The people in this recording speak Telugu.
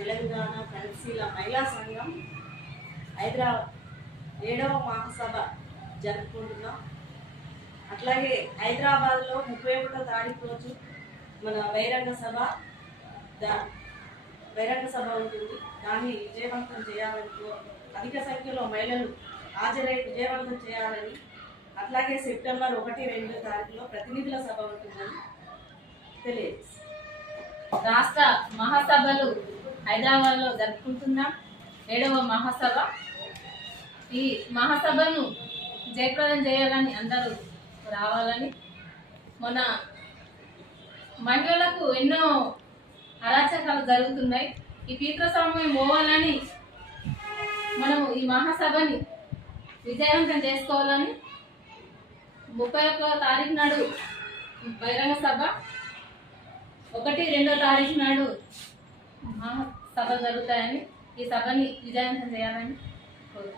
తెలంగాణ కన్సీల మహిళా సంఘం హైదరాబాద్ ఏడవ మహాసభ జరుపుకుంటున్నాం. అట్లాగే హైదరాబాద్లో ముప్పై ఒకటో తారీఖు రోజు మన బహిరంగ సభ దా బహిరంగ సభ ఉంటుంది. దాన్ని విజయవంతం చేయాలని అధిక సంఖ్యలో మహిళలు హాజరై విజయవంతం చేయాలని అట్లాగే సెప్టెంబర్ ఒకటి రెండు తారీఖులో ప్రతినిధుల సభ ఉంటుందని తెలియజేస్తాం రాష్ట్ర మహాసభలు హైదరాబాద్లో జరుపుకుంటున్నాం ఏడవ మహాసభ. ఈ మహాసభను జయప్రదం చేయాలని అందరూ రావాలని మన మహిళలకు ఎన్నో అరాచకాలు జరుగుతున్నాయి. ఈ పీతృస్వామ్యం పోవాలని మనం ఈ మహాసభని విజయవంతం చేసుకోవాలని ముప్పై ఒక్క తారీఖు నాడు బహిరంగ సభ. ఒకటి రెండో తారీఖు నాడు మహా సభ జరుగుతాయని ఈ సభని విజయవంతం చేయాలని కోరుతున్నాను.